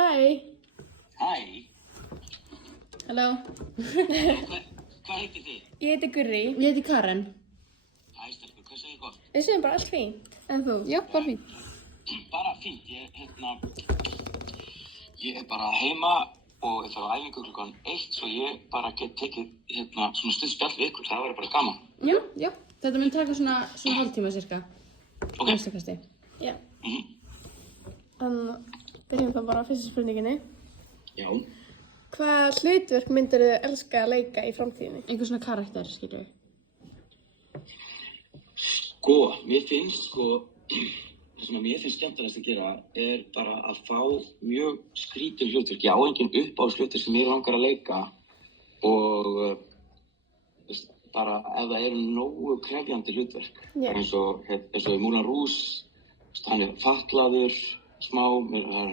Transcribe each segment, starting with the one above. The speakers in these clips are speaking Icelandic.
Hæ. Hæ. Halló. Hvað heitir þið? Ég heiti Gurrí. Ég heiti Karen. Hæ, stelpur, hvað segir gott? Við segjum bara allt fínt. En þú? Já, bara fínt. Bara fínt, ég bara heima og ég þarf á æfingu klukkan 1, svo ég bara get tekið svona stutt spjall við ykkur, það verður bara gaman. Já. Þetta mun taka svona hálftíma cirka. Ok. Næstakasti. Já. Byrjum þá bara á fyrstu spurninginni. Já. Hvað hlutverk myndir þið elska að leika í framtíðinni? Einhver svona karakter, skilur við. Mér finnst það sem mér finnst skemmtilegast að gera er bara að fá mjög skrítin hlutverk. Ég á engin uppáhaldshlutverk sem ég langar að leika og bara ef það eru nógu krefjandi hlutverk. Já. Eins og í Moulin Rouge, hann er fatlaður, smá,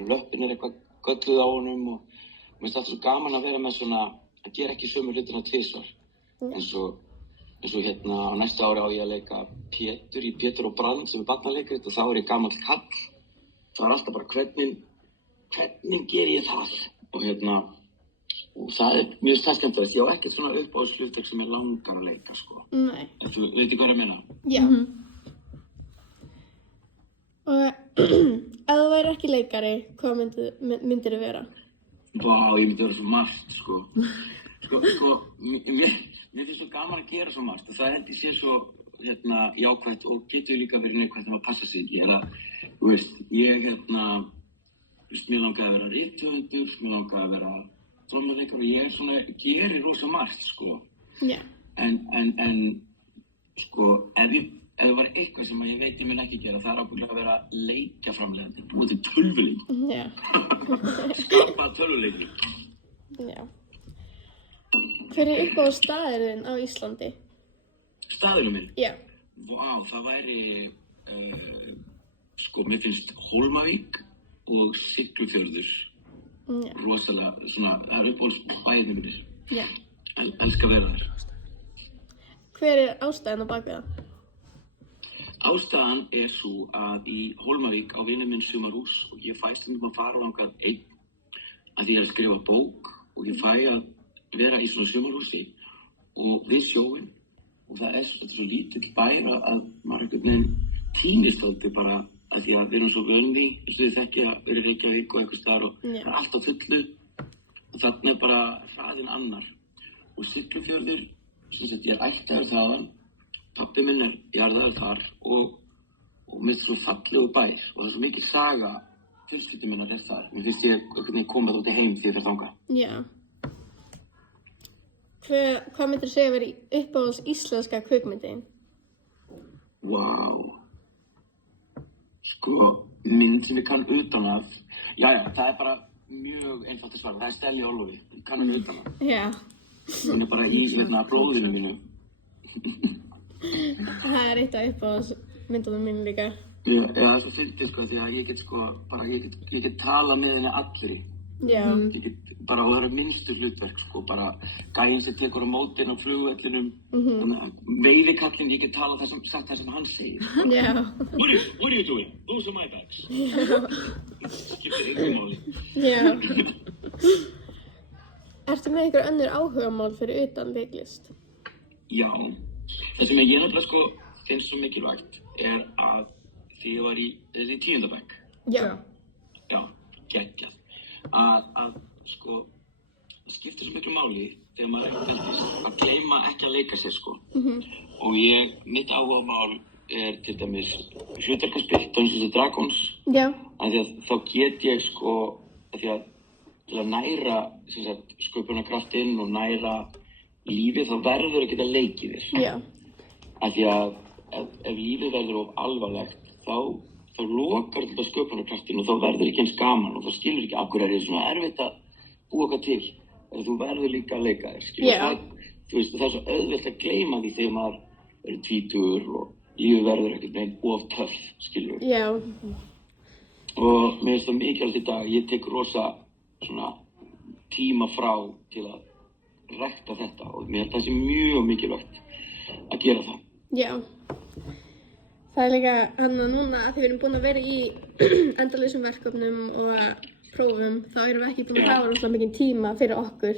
löppin er eitthvað gölluð á honum og mér finnst alltaf svo gaman að vera með svona, að gera ekki sömu hlutina tvisvar. Eins og á næsta ári á ég að leika Pétur í Pétur og Brand sem er barnaleikrit og þá er ég gamall kall. Það er alltaf bara hvernig ger ég það? Og það er mjög skemmtilegt. Ég á ekkert svona uppáhaldshlutverk sem ég langar að leika, sko. Nei. En þú veitir hvað ég meina? Já. Og ef þú væri ekki leikari, hvað myndir þið vera? Vá, ég myndi vera svo margt, sko. Mér finnst svo gaman að gera svo margt og það held ég sé svo jákvætt og getur líka verið neikvætt ef að passa sig ekki. Þú veist, mér langaði að vera rithöfundur, mér langaði að vera trommaleikari og ég svona gerir rosa margt, sko. Já. En sko, ef það var eitthvað sem ég veit ég mun ekki gera, það er ábyggilega að vera leikjaframleiðandi, búið til tölvuleik. Já. Skapa tölvuleiki. Já. Hver er uppáhaldsstaðurinn á Íslandi? Staðurinn minn? Já. Vá, það væri, mér finnst Hólmavík og Siglufjörður. Já. Rosalega, svona, það er uppáhaldsbæðir mínir. Já. Elska að vera þar. Hver er ástæðan á bak við það? Ástæðan er svo að í Hólmavík á vinur minn sumarhús og ég fæ stundum að fara þangað einn að því ég er að skrifa bók og ég fæ að vera í svona sumarhúsi og við sjóinn og þetta er svo lítill bær að maður einhvern veginn týnist þátti bara að því að við erum svo vön því eins og þið þekkja að vera í Reykjavík og eitthvað staðar og það er allt á fullu og þarna er bara hraðinn annar og Siglufjörður, sem sagt ég er ættaður þaðan, pabbi minn er jarðaður þar og mér finnst svo fallegu bær og það er svo mikil saga fjölskyldu minnar er þar. Mér finnst ég einhvern veginn komið út í heim því ég fer þangað. Já. Hvað myndir þú segja að vera uppáhalds íslenska kvikmyndin? Vá. Mynd sem ég kann utan að. Já, það er bara mjög einfalt að svara. Það er Stelli Ólafí. Ég kann hann utan að. Já. Hún er bara í blóðinu mínu. Það er eitt af uppáhaldsmyndunum mínu líka. Já, það er svo fyndið því að ég get talað með henni allri. Já. Ég get bara, og það eru minnstu hlutverk, bara gæinn sem tekur á móti inn á flugvellinum, veiðikallinn, ég get talað sagt það sem hann segir. Já. What are you doing? Those are my bags. Skiptir engu máli. Já. Ertu með einhver önnur áhugamál fyrir utan leiklist? Já. Það sem ég nefnilega finnst svo mikilvægt er að því ég var í 10. bekk. Já. Já, geggjað. Að það skiptir svo miklu máli þegar maður er uppeldist að gleyma ekki að leika sér, Og mitt áhugamál er til dæmis hlutverkaspil, Dungeons and Dragons. Já. Af því að þá get ég, af því að til að næra, sköpunarkraftinn og næra lífið, þá verður að geta leikið þér. Já. Af því að ef lífið verður of alvarlegt, þá lokar þetta sköpunarkraftinn og þá verður ekki eins gaman og þá skilur ekki af hverju er svona erfitt að búa eitthvað til. Þú verður líka að leika þér, Já. Það er svo auðvelt að gleyma því þegar maður er tvítugur og lífið verður einhvern veginn of töff, skilur. Já. Og mér finnst það mikilvægt í dag, ég tek rosa svona tíma frá til að rækta þetta og mér finnst það sé mjög mikilvægt að gera það. Já. Það er líka núna að við erum búin að vera í endalausum verkefnum og prófum, þá erum við ekki búin að hafa rosalega mikinn tíma fyrir okkur.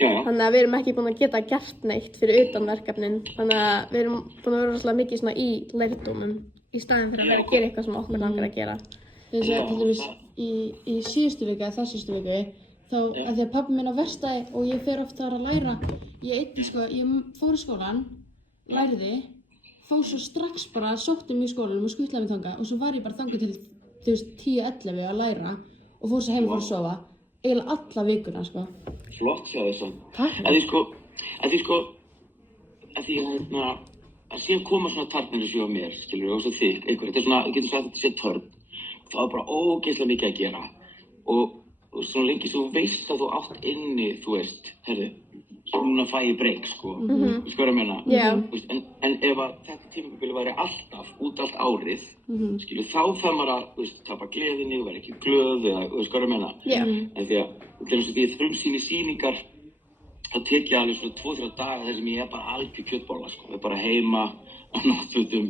Já. Þannig að við erum ekki búin að geta gert neitt fyrir utan verkefnin. Þannig að við erum búin að vera rosalega mikið svona í lærdómum í staðinn fyrir að vera að gera eitthvað sem okkur langar að gera. Þess að til dæmis í síðustu viku eða þarsíðustu viku þá að því að pabbi minn á verkstæði og ég fer oft þar að læra ég fór í skólan, lærði, fór svo strax bara sótti mig í skólanum og skutlaði mig þangað og svo var ég bara þangað til þú veist 10-11 að læra og fór svo heim og fór að sofa eiginlega alla vikuna sko. Flott sjá þess að. Takk. Að því að sé að koma svona tarnir þessu á mér, skilur og svo þig, einhver, þetta er svona, getur sagt að þetta sé törn. Það er bara ógeðslega mikið að gera og svona lengi svo veist að þú átt inni, þú veist, herðu, svo núna fæ ég breyk, sko, þú sko að meina. En ef að þetta tímabili væri alltaf, út allt árið, skilur, þá þarf maður að, þú veist, tapa gleðinni og vera ekki glöð eða, þú sko að meina. En því að, eins og því að frumsýni sýningar, þá tek ég alveg svona 2-3 daga þar sem ég er bara algjör kjötbolla, sko, ég er bara heima á náttfötum,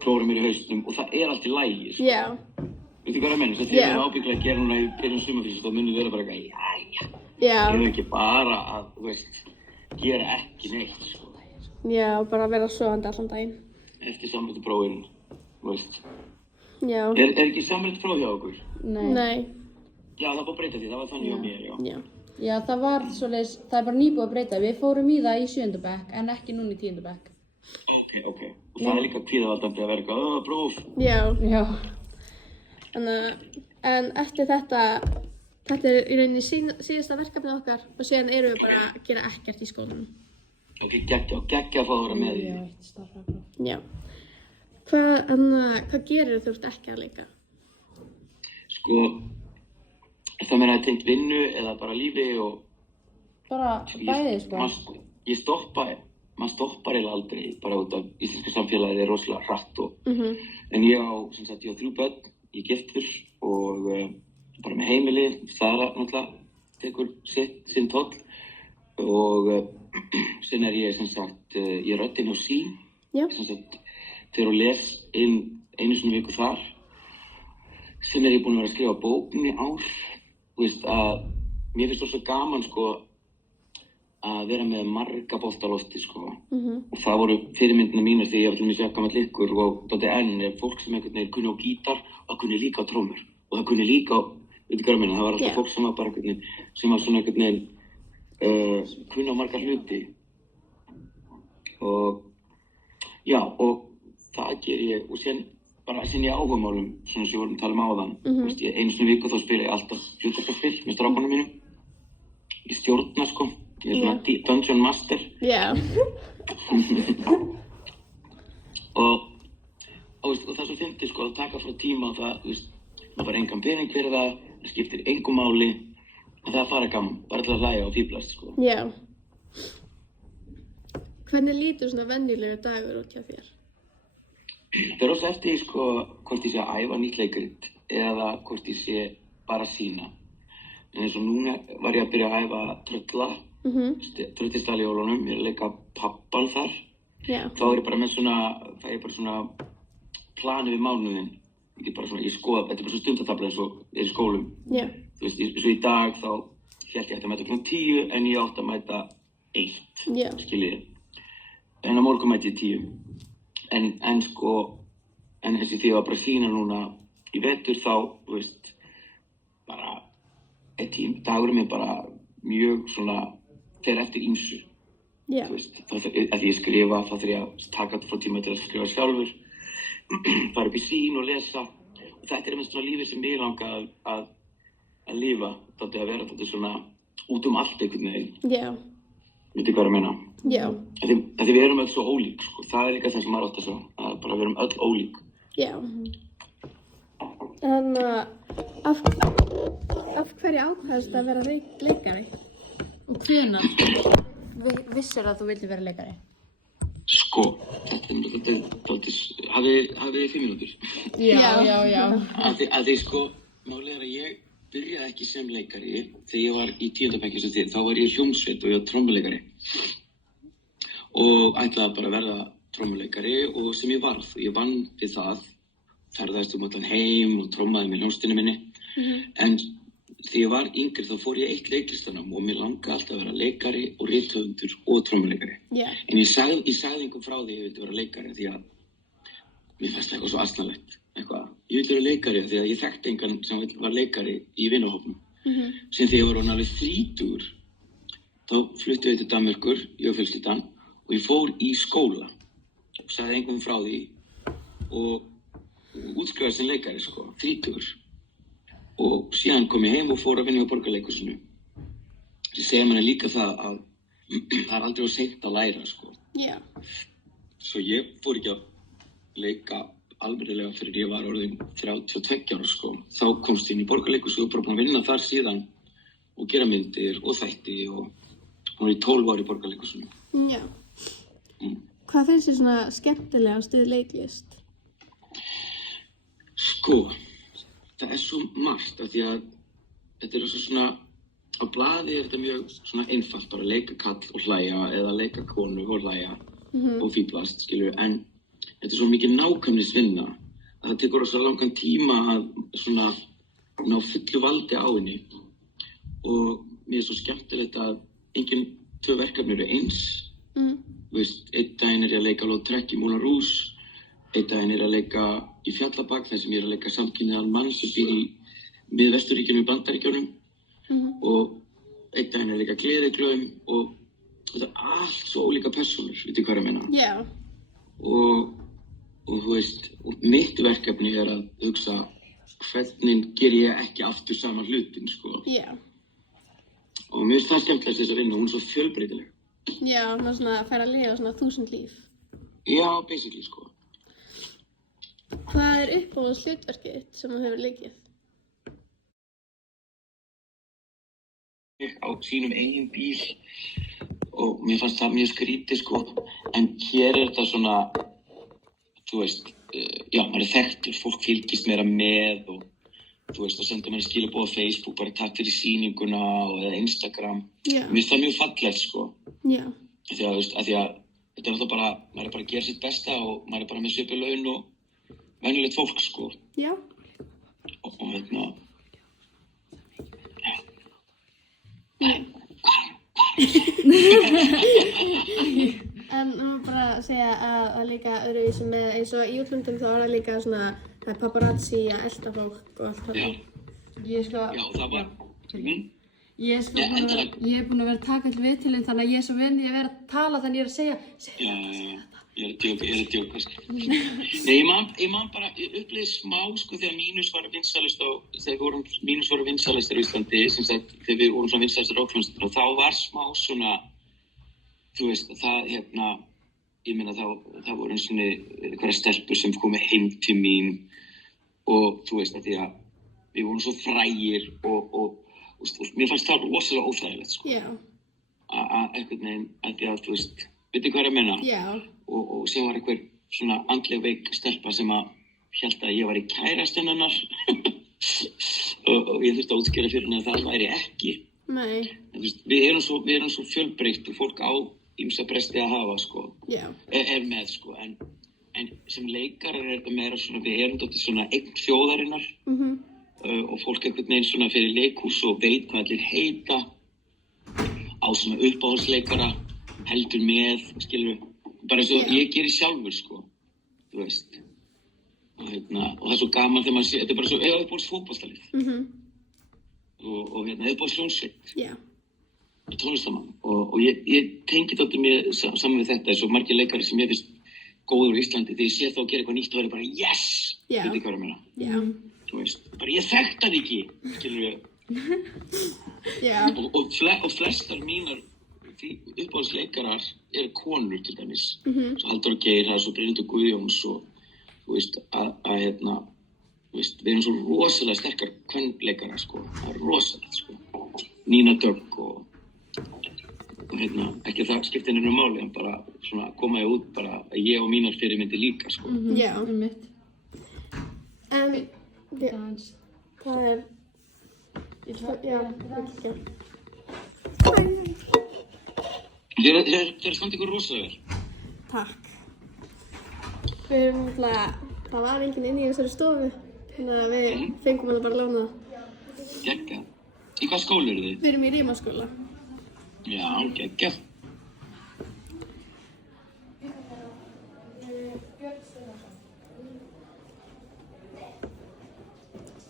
klóra mér í haustum og það er allt í lagi, sko. Veitu hvað ég meina? Þess að ég er ábyggilega að gera núna í byrjun sumarfrísins, þá munum við vera bara eitthvað, ég er ekki bara að, þú veist, gera ekki neitt, sko. Já, bara vera sofandi allan daginn. Eftir samrættuprófin, þú veist. Já. Er ekki samrættupróf hjá okkur? Nei. Já, það er bara að breyta því, það var þannig hjá mér, já. Já, það var svoleiðis, það er bara nýbúið að breyta. Við fórum í það í 7. bekk en ekki núna í 10. bekk. Ok. Og það er líka kvíðavaldandi að vera eitthvað, próf. Já. En eftir þetta er í rauninni síðasta verkefnið okkar og síðan erum við bara að gera ekkert í skólanum. Ok, geggja að fá að vera með því. Eitt stafragróf. Já. Hvað gerir þú ert ekki að leika? Sko, það meina að tengt vinnu eða bara lífi og... Bara bæði, sko. Maður stoppar eiginlega aldrei, bara út af íslenska samfélagið er rosalega hratt og... En ég á 3 börn, ég er giftur og bara með heimili, það náttúrulega tekur sinn toll og síðan er ég ég er röddinn hjá Sýn, þegar ég les einu sinni viku þar. Síðan er ég búinn að vera að skrifa bókn í ár, þú veist að mér finnst það svo gaman sko að vera með marga bolta á lofti sko og það voru fyrirmyndina mínar þegar ég var til dæmis gamall ykkur og dálítið enn er fólk sem einhvern veginn kunni á gítar og það kunni líka á trommur og það kunni líka á, veitu hvað ég meina, það var alltaf fólk sem var bara einhvern veginn, sem var svona einhvern veginn kunni á marga hluti og já og það ger ég og síðan bara síðan ég áhugamálum svona sem ég vorum að tala áðan, veist ég einu sinni viku þá spila ég alltaf hlutverkaspil með strákunum mínum í stjórna sko. Ég er svona Dungeon Master. Já. og það er svo fyndið sko að taka frá tíma og það, þú veist, maður bara engan pening fyrir það skiptir engu máli og það er fara gaman, bara til að hlæja og fíblast sko. Já. Hvernig lítur svona venjulegur dagur út hjá þér? Það er rosa eftir því sko hvort ég sé að æfa nýtt leikrit eða hvort ég sé bara að sýna. En eins og núna var ég að byrja að æfa trölla. Tröllistall í jólunum, ég er að leika pappan þar. Þá er ég bara með svona, plani við mánuðinn. Ég er bara svona, þetta er bara svona stundatabla eins og er í skólum. Þú veist, svo í dag þá hélt ég ætti að mæta kl. 10 en ég átti að mæta 1, skiljiði. En á morgun mæti ég 10. En þessi því að bara sýna núna í vetur þá, þú veist, bara dagurinn er bara mjög svona fer eftir ýmsu. Þú veist, að því ég skrifa, þá þarf ég að taka frá tíma til að skrifa sjálfur, fara upp í Sýn og lesa. Og þetta er með svona lífið sem ég langa að lifa, þetta að vera þetta svona út allt einhvern veginn. Veitu hvað ég meina? Já. Því við erum öll svo ólík, sko. Það er líka það sem maður átt að segja, að bara við erum öll ólík. Já. Af hverju ákvaðstu að vera leikari? Og hvenær vissir að þú vildi vera leikari? Sko, þetta er dálítið, hafið þið 5 mínútur? Já. Að því sko, málið er að ég byrjaði ekki sem leikari þegar ég var í 10. bekk eins og þið, þá var ég í hljómsveit og ég var trommuleikari. Og ætlaði bara að verða trommuleikari og sem ég varð. Ég vann við það, ferðaðist allan heim og trommaði með hljómsveitinni minni. En þegar ég var yngri þá fór ég eitt leiklistanám og mér langaði alltaf að vera leikari og rithöfundur og trommuleikari. Já. En ég sagði engum frá því að ég vildi vera leikari því að mér fannst eitthvað svo asnalegt. Ég vildi vera leikari því að ég þekkti engan sem var leikari í vinahópnum. Sem þegar ég var orðinn alveg 30 þá fluttum við til Danmerkur, ég og fjölskyldan, og ég fór í skóla og sagði engum frá því og útskrifaði sem leikari, 30. Og síðan kom ég heim og fór að vinna hjá Borgarleikhúsinu. Ég segja manni líka það að það aldrei of seint að læra, Já. Svo ég fór ekki að leika almennilega fyrir ég var orðin 32 ára, Þá komst ég inn í Borgarleikhúsinu og bara búin að vinna þar síðan og gera myndir og þætti og hún var í 12 ári í Borgarleikhúsinu. Já. Hvað finnst þér svona skemmtilegast við leiklist? Það svo margt af því að þetta svona, á blaði þetta mjög svona einfalt, bara leika kall og hlæja eða leika konu og hlæja og fíblast, en þetta svo mikið nákvæmnisvinna að það tekur svo langan tíma að svona ná fullu valdi á henni og mér svo skemmtilegt að engin 2 verkefni eru eins. Einn daginn ég að leika Lautrec í Moulin Rouge, einn daginn ég að leika í Fjallabak þar sem ég að leika samkynhneigðan mann sem býr í Miðvesturríkjunum í Bandaríkjunum og einn daginn ég að leika Gleðiglaum og þetta allt svo ólíka persónur, veitu hvað ég meina? Já. Og mitt verkefni að hugsa hvernig ger ég ekki aftur sama hlutin, Já. Og mér finnst það skemmtilegast þess að vinna, hún er svo fjölbreytileg. Já, maður svona fær að lifa svona 1000 líf. Já, basically, Hvað er uppáhalds hlutverkið þitt sem þú hefur leikið? Á sínum eigin bíl og mér fannst það mjög skrítið, en hér er þetta svona, maður er þekktur, fólk fylgist meira með og það sendur mér skilaboð á Facebook, bara takk fyrir sýninguna eða Instagram. Já. Mér finnst það mjög fallegt, Já. Því að þetta er alltaf bara, maður er bara að gera sitt besta og maður er bara með svipuð laun og venjulegt fólk, Já. Og En nú bara að segja að líka öðruvísi með eins og í útlöndum þá er það líka svona paparazzi að elta fólk og allt það. Ég Já, það var... Ég er búin að vera að taka all viðtölin þannig að ég er svo vön því að vera að tala þannig ég er að segja ég er að djóka, Nei, ég man bara, ég upplýði smá, þegar Mínus var vinsælust þegar Mínus voru vinsælustir á Íslandi, sem sagt, þegar við vorum svona vinsælustir rockhljómsveitir og þá var smá svona, það, ég meina það voru svona einhverja stelpur sem komu heim til mín og, að því að við vorum svo frægir og mér fannst það rosalega óþægilegt, Já. Að einhvern veginn, að því að, veitir hvað ég að menna? Já. Og sem var einhver svona andleg veik stelpa sem að hélt að ég var í kærastinn hennar og ég þurfti að útskýra fyrir henni að það væri ekki. Nei. En, við erum svo fjölbreytt og fólk á ýmsa bresti að hafa, Já. Er með, en sem leikarar er þetta meira svona, við erum dálítið svona eign þjóðarinnar og fólk einhvern veginn svona fyrir leikhús og veit hvað allir heita á svona uppáhaldsleikara, heldur með, bara eins og ég gerir sjálfur, og það er svo gaman þegar maður sé, þetta er bara svo, uppáhalds fótboltalið og uppáhalds hljómsveit, tónlistamann og ég tengi dálítið saman við þetta, eins og margir leikari sem ég finnst góður í Íslandi, þegar ég sé þá að gera eitthvað nýtt og verður bara yes, veit ekki hvað ég meina? Já. Bara ég þekkt hann ekki, Já. og flestar mínar uppáhaldsleikarar eru konur til dæmis, svo Halldór Geir, svo Brynhildur Guðjóns og við erum svo rosalega sterkar kvenleikarar, það er rosalegt, Nína Dögg og ekki það skiptir neinu máli, en bara svona koma ég út bara að ég og mínar fyrirmyndir líka, Já. En það er... Já, ekki. Þeir eru samt ykkur rosalega vel. Takk. Við erum náttúrulega, það var enginn inn í þessari stofu, þannig að við fengum hana bara að lána það. Geggjað. Í hvað skóla eru þið? Við erum í Rímaskóla. Já, geggjað.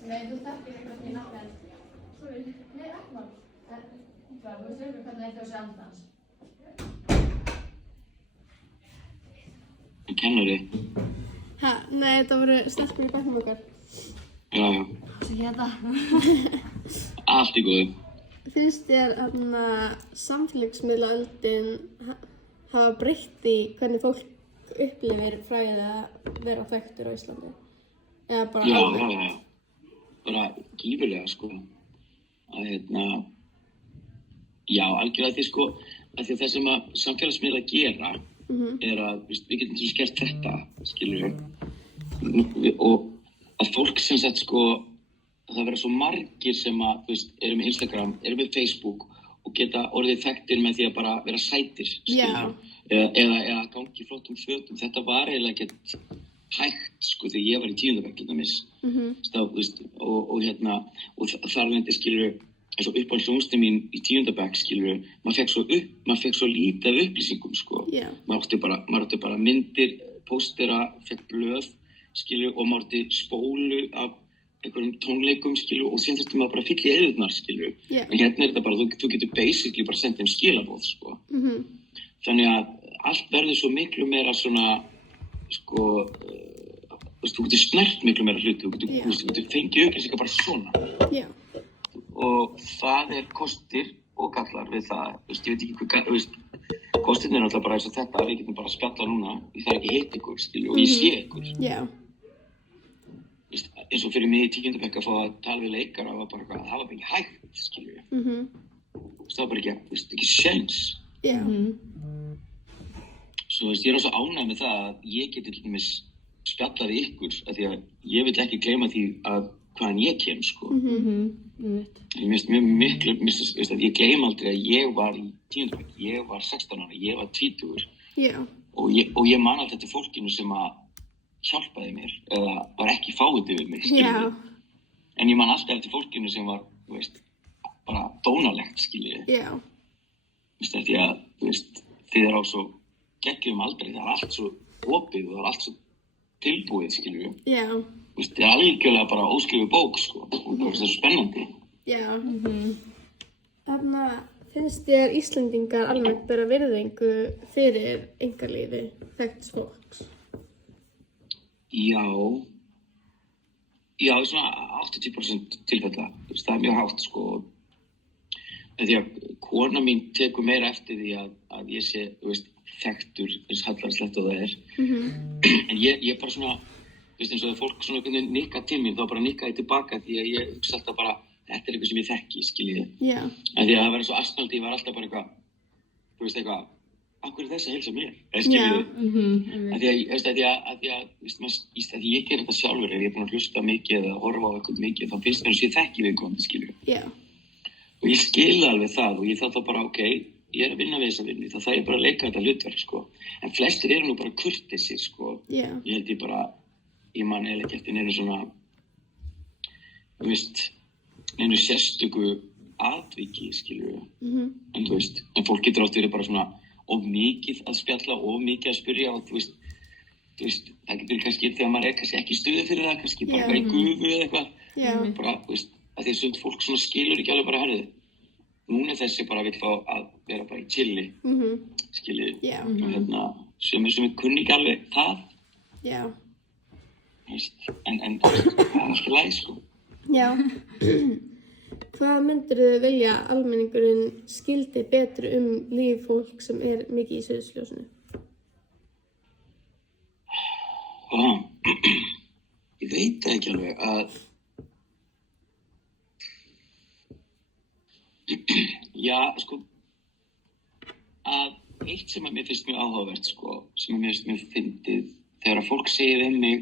Nei, þú þekkir eitthvað í nafni en... Nei, Akmal. Þú veist hvernig þetta er þessi andans. Kennari. Nei, þetta voru stelpur í bekknum okkar. Já. Svo hérna. Allt í góðu. Finnst þér samfélagsmiðlaöldin hafa breytt í hvernig fólk upplifir fræðið að vera þekktur á Íslandi? Eða bara Já. Bara gífurlega, sko. Já, algjörlega því, sko, að því það sem að samfélagsmiðlar gera er að, við getum svo gert þetta, skilur og að fólk sem sagt, sko, það vera svo margir sem að, eru með Instagram, eru með Facebook og geta orðið þekktir með því að bara vera sætir, skilur, eða gangi flottum fötum. Þetta var eiginlega ekkert hægt, sko, þegar ég var í 10. bekk, og þar lendi, skilur, eins og uppáhaldsjónstinn mín í 10. bekk, skilur, maður fekk svo lítið af upplýsingum, sko. Maður átti bara myndir, póstera, fekk blöð, skilur, og maður átti spólu af einhverjum tónleikum, skilur, og síðan þurfti maður bara að fylla í eyðurnar, skilur. En hérna er þetta bara, þú getur basically bara sendið skilaboð, sko. Þannig að allt verður svo miklu meira svona, sko, þú getur snert miklu meira hluti, þú getur fengið upplýsingar bara svona. Og það kostir og gallar við það, ég veit ekki hvað, kostirnir er alltaf bara eins og þetta, við getum bara að spjalla núna, ég þarf ekki að hitta ykkur, skilur, og ég sé ykkur. Eins og fyrir mig í 10. bekk að fá að tala við leikara, það var bara ekki hægt, skilur. Það var bara ekki séns. Svo ég er svo ánægð með það að ég geti til dæmis spjallað við ykkur, af því að ég vil ekki gleyma því að hvaðan ég kem, sko. Ég gleym aldrei að ég var í 10. bekk, ég var 16 ára, ég var 20. Og ég man alltaf til fólkinu sem að hjálpaði mér, eða var ekki fáið við mig, skilur. En ég man alltaf eftir fólkinu sem var, bara dónalegt, skilur. Því að, þið á svo geggjum aldrei, það er allt svo opið og það er allt svo tilbúið, skilur. Það er algjörlega bara óskrifuð bók, sko, og það er svo spennandi. Finnst þér Íslendingar almennt bera virðingu fyrir einkalífi þekkts fólks? Já, svona 80% tilfella, það er mjög hátt, sko. Því að kona mín tekur meira eftir því að ég sé, þekktur, eins hallarslegt og það er. En ég bara svona, eins og það fólk svona nikka til mín, þá bara nikka ég tilbaka því að ég hugsa alltaf bara, þetta er eitthvað sem ég þekki, skiljið. En því að það var svo asnaldi, ég var alltaf bara eitthvað, af hverju þess að heilsa mér? Því að ég ger þetta sjálfur, ef ég er búin að hlusta mikið eða horfa á eitthvað mikið, þá finnst mér eins og ég þekki viðkomandi, skilju. Og ég skil alveg það og ég þarf þá bara, ég er að vinna við þessa vinnu, þá þarf ég bara að leika þetta hlutverk, sko. En flestir eru nú bara kurteisir, sko. Ég held ég man eiginlega ekki eftir neinu svona, neinu sérstöku atviki, skilju. En fólk getur átt verið bara svona of mikið að spjalla, of mikið að spyrja og það getur kannski þegar maður er kannski ekki í stuði fyrir það, kannski bara í gufu eða eitthvað. Bara, að því að svona fólk svona skilur ekki alveg bara herðið. Núna er þessi bara vill fá að vera bara í chilli, skiljið. Og sem kunni ekki alveg það. En það er alltaf læg, sko. Hvað myndirðu vilja almenningurinn skildi betur líf fólk sem er mikið í sviðsljósinu? Ég veit það ekki alveg að... Já, sko, að eitt sem að mér finnst mjög áhugavert, sko, sem að mér finnst mjög fyndið, þegar að fólk segir við mig,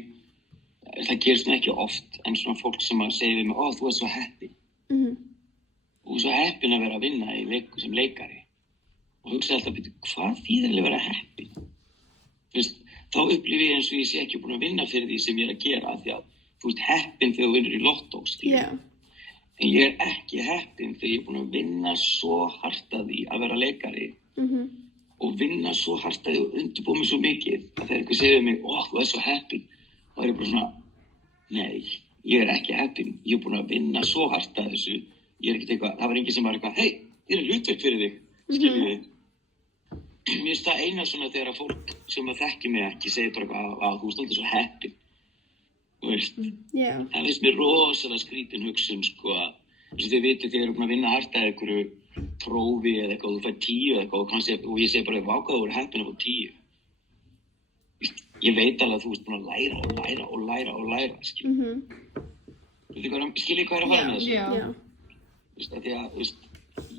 það gerist nú ekki oft, en svona fólk sem að segir við mig, þú ert svo heppin. Og svo heppin að vera að vinna sem leikari. Og hugsa alltaf, hvað þýðir að vera heppin? Þá upplifi ég eins og ég sé ekki búin að vinna fyrir því sem ég er að gera, því að þú ert heppin þegar þú vinnur í lottó, skilur. En ég er ekki heppinn þegar ég er búinn að vinna svo hart að því að vera leikari og vinna svo hart að því og undirbúa mig svo mikið að þegar einhver segir við mig, þú er svo heppinn, þá er ég bara svona, nei, ég er ekki heppinn, ég er búinn að vinna svo hart að þessu, ég er ekkert eitthvað, það var enginn sem var eitthvað, hei, þér er hlutverk fyrir þig, skiljum við. Mér finnst það eina svona þegar að fólk sem að þekki mig ekki segir bara eitthvað, þú ert alltaf svo heppinn, þú veist. Það finnst mér rosalega skrítin hugsun, sko, eins og þið vitið þegar ég er búinn að vinna hart að einhverju prófi eða eitthvað, þú fær 10 eða eitthvað og ég segi bara, vákað þú voru heppinn að fá 10. Ég veit alveg að þú ert búinn að læra, skiljum. Skiljið hvað er að fara með þessu? Já. Því að,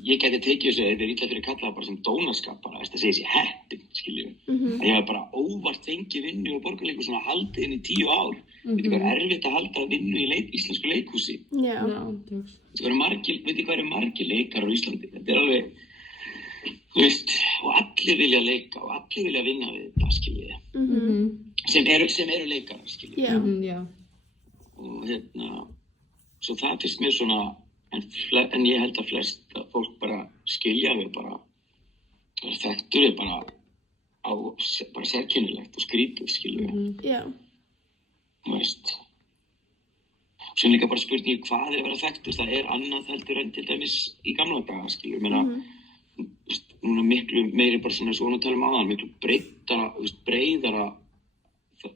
ég gæti tekið þessu, þetta er illa fyrir að kalla það bara sem dónaskap bara, að segja þessi heppinn, skiljið. Að ég hef bara óvart fengið vinnu á Borgarleikhúsi svona haldið inn í 10 ár. Veitir hvað er erfitt að halda vinnu í íslensku leikhúsi? Já. Veitir hvað eru margir leikarar á Íslandi? Þetta er alveg, þú veist, og allir vilja leika og allir vilja vinna við þetta, skiljið. Sem eru leikarar, skiljið. Já. Og svo það finnst mér svona, en ég held að flest að fólk bara skilja við bara, þekktur við bara sérkennilegt og skrítið, skiljið. Já. Þú veist. Svo líka bara spurning hvað er að vera þekktur, það er annað heldur en til dæmis í gamla daga, skiljið. Ég meina, núna miklu meiri bara svona, svo hún að tala áðan, miklu breiðara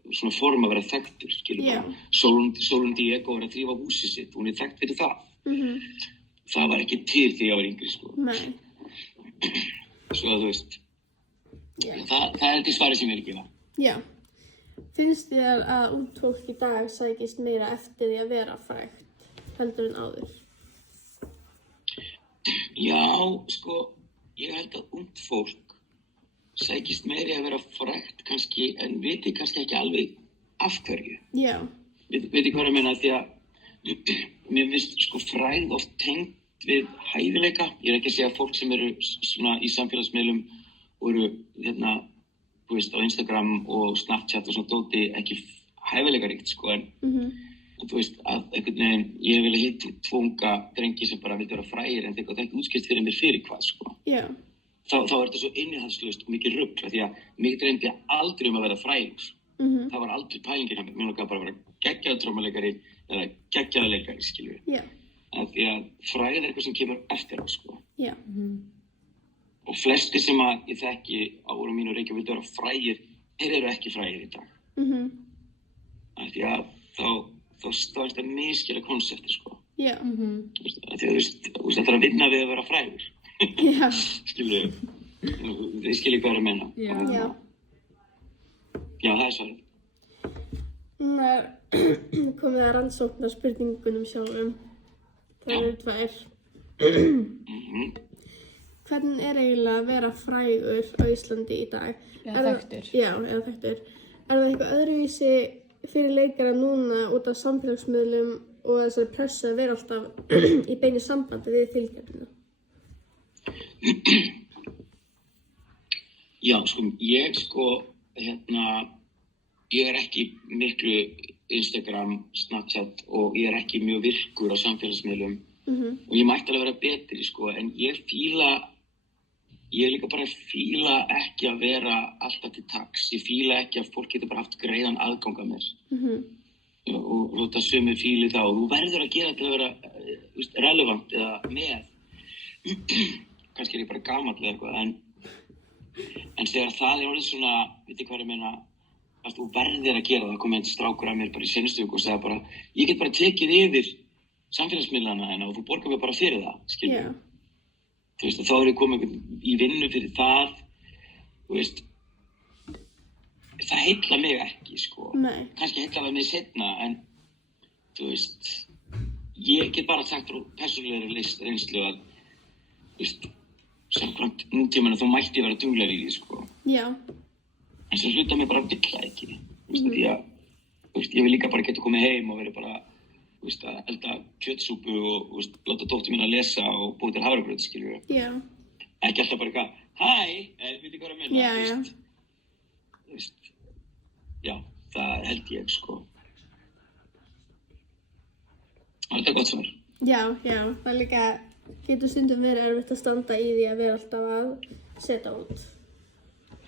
svona form að vera þekktur, skiljið bara. Sólun Diego er að þrífa húsið sitt, hún er þekkt fyrir það. Það var ekki til því að ég var yngri, sko. Nei. Svo að þú veist, það er til svarið sem ég vil gefa. Já. Finnst þér að ungt fólk í dag sækist meira eftir því að vera frægt heldur en áður? Já, sko, ég held að ungt fólk sækist meiri að vera frægt kannski, en viti kannski ekki alveg af hverju. Já. Viti hvað ég meina, því að mér finnst sko frægð oft tengd við hæfileika. Ég er ekki að segja að fólk sem eru svona í samfélagsmiðlum og eru þú veist, á Instagram og Snapchat og svona dóti ekki hæfileikaríkt, sko, en þú veist, að einhvern veginn, ég vilja hitta 2 unga drengi sem bara vildi vera frægir en þeir gátu ekki útskýrt fyrir mér fyrir hvað, sko. Já. Þá er þetta svo innihaldslaust og mikið rugl, því að mig dreymdi aldrei að vera frægur. Það var aldrei pælingin hjá mér, mér langaði bara að vera geggjaður trómuleikari eða geggjaður leikari, skilju. Já. Því að frægð er eitthvað sem kemur eftir á, sko. Já. Og flestir sem að ég þekki á árum mínu Reykjavík vildu vera frægir, þeir eru ekki frægir í dag. Því að þá er þetta misskilja konsepti, sko. Já. Því að þú veist, það þarf að vinna við að vera frægur. Já. Skilju, þið skiljið hvað er að menna. Já. Já, það er svarið. Núna er komið að rannsóknar spurningunum sjálfum. Það eru 2. Hvernig er eiginlega að vera frægur á Íslandi í dag? Eða þekktur. Já, eða þekktur. Er það eitthvað öðruvísi fyrir leikara núna út af samfélagsmiðlum og þessari pressu að vera alltaf í beinu sambandi við fylgjendurna? Já, sko, ég er ekki miklu Instagram, Snapchat og ég er ekki mjög virkur á samfélagsmiðlum og ég mætti alveg vera betri, sko, en ég líka bara fíla ekki að vera alltaf til taks. Ég fíla ekki að fólk getur bara haft greiðan aðgang að mér og láta sumir fíli það og þú verður að gera til að vera relevant eða með. Kannski er ég bara gamall eða eitthvað, en þegar það er orðið svona, veit ég hvað ég meina, að þú verður að gera það, kom einn strákur að mér bara í seinustu viku og sagði bara, ég get bara tekið yfir samfélagsmiðlana hennar og þú borgar mér bara fyrir það, skiljið. Yeah. Þú veist, þá er ég komið í vinnu fyrir það, þú veist, það heilla mig ekki, sko. Nei. Kannski heilla það mig seinna, en þú veist, ég get bara sagt frá persónulegri reynslu að, þú veist, samkvæmt nútímanu þá mætti ég vera duglegri í því, sko. Já. En svo hluta mig bara vill það ekki, þú veist, því að, þú veist, ég vil líka bara geta komið heim og verið bara, þú veist, að elda kjötsúpu og, þú veist, láta dóttur mín að lesa og búið til hafragraut, skiljum við. Já. Ekki alltaf bara eitthvað, hæ, veit ég hvað að menna, Já, þú veist, já, það held ég, sko. Var þetta gott svar? Já, það líka getur stundum verið erfitt að standa í því að vera alltaf að setja út.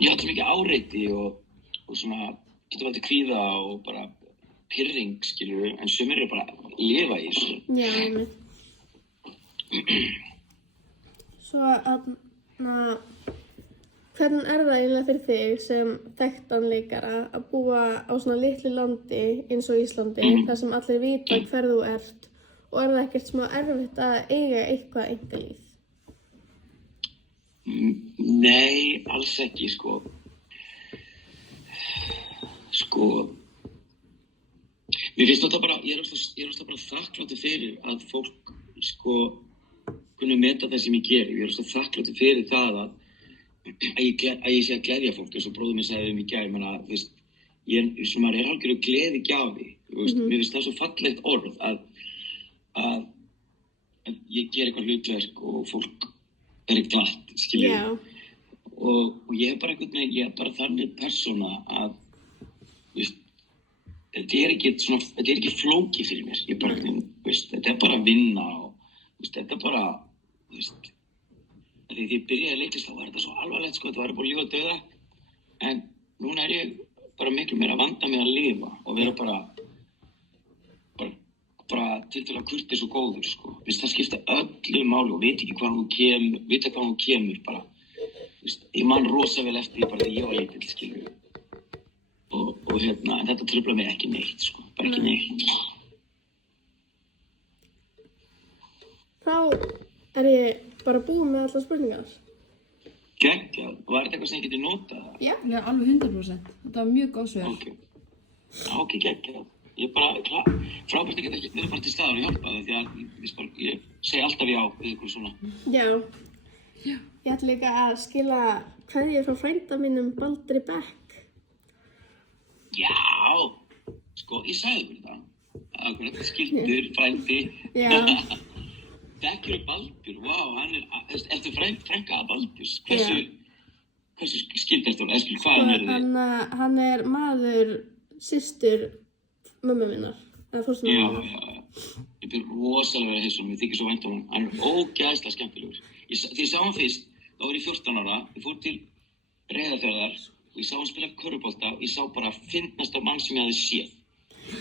Ég átti mikið áreiti og svona getur valdið kvíða og bara pirring, skilur, en sumir eru bara að lifa í þessu. Já, einmitt. Svo hvernig er það eiginlega fyrir þig sem þekktan leikara að búa á svona litlu landi eins og Íslandi þar sem allir vita hver þú ert og er það ekkert smá erfitt að eiga eitthvað einkalíf? Nei, alls ekki, sko. Mér finnst þetta bara, ég er alltaf bara þakkláttur fyrir að fólk, kunni meta það sem ég geri. Ég er alltaf þakkláttur fyrir það að ég sé að gleðja fólk, eins og bróðir minn sagði mig í gær, menna, þú veist, maður er hálfgerður gleðigjafi, þú veist, mér finnst það svo fallegt orð að ég ger eitthvað hlutverk og fólk er glatt, skiljið. Já. Og ég er bara einhvern veginn, ég er bara þannig persóna að, þú veist, þetta er ekki flókið fyrir mér, ég er bara einhvern veginn, þú veist, þetta er bara að vinna og, þú veist, þetta er bara, þú veist, því ég byrjaði að leiklist þá var þetta svo alvarlegt, sko, þetta var bara líf og dauða, en núna er ég bara miklu meira að vanda mig að lifa og vera bara tiltölulega kurteis og góður, sko. Vist, það skipta öllu máli og vita hvað hún kemur, bara. Vist, ég man rosa vel eftir því bara þegar ég var lítill, skilur. Og en þetta truflar mig ekki neitt, sko, bara ekki neitt. Þá er ég bara búin með allar spurningar. Geggjað. Var þetta eitthvað sem ég geti notað? Já, alveg 100%. Þetta var mjög góð svör. Ok, geggjað. Ég er bara frábært að geta verið bara til staðar og hjálpa það því að ég segi alltaf já við ykkur svona. Já. Ég ætla líka að skila kveðju frá frænda mínum Baldri Beck. Já, sko, ég sagði þetta. Akkurat, skildur, frændi. Já. Bekkur Baldur, hann er, eftir frænka að Baldurs, hversu skild ertu hún, eða hvaðan eru þið? Hann er maður, systur mömmu minnar, eða fórstu mömmu minnar. Já, ég byrði rosalega verið að heilsa, mér þykir svo vænt á hann, hann er ógeðslega skemmtilegur. Þegar ég sá hann fyrst, þá var ég 14 ára, ég fór til Reyðarfjarðar og ég sá hann spila körfubolta og ég sá bara fyndnasta mann sem ég hafði séð.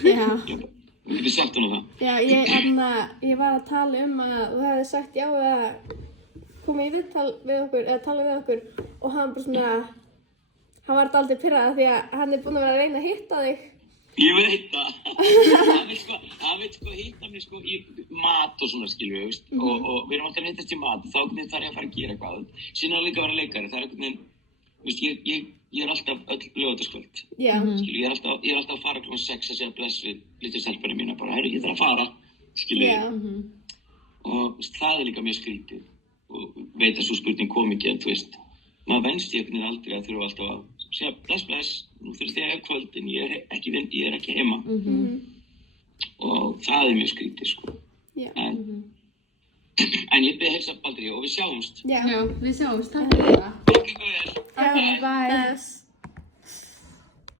Já. Þú getur sagt hann á það. Já, ég var að tala að þú hefði sagt já eða koma í viðtal við okkur, eða tala við okkur og hann bara svona, hann var dálítið pirraður því að hann er búinn að vera að reyna að hitta þig. Ég veit það. Hann vil hitta mig í mat og svona, skilju, veist, og við erum alltaf að hittast í mat, þá þarf ég að fara að gera eitthvað. Síðan er líka að vera leikari, það er einhvern veginn, veist, ég er alltaf öll laugardagskvöld. Já. Skilju, ég er alltaf að fara klukkan 6 að segja bless við litlu stelpunni mína, bara, heyrðu, ég þarf að fara, skilju. Já. Og það er líka mjög skrítið, og veit að svo spurning kom ekki, en þú veist, maður venst í einhvern veginn aldrei að þurfa alltaf að segja bless, nú þurfti ég að kvöld, en ég er ekki heima. Og það er mjög skrítið, sko. Já. En ég byrði að heilsa Baldri og við sjáumst. Já, við sjáumst. Takk fyrir það. Takk ykkur vel. Bye.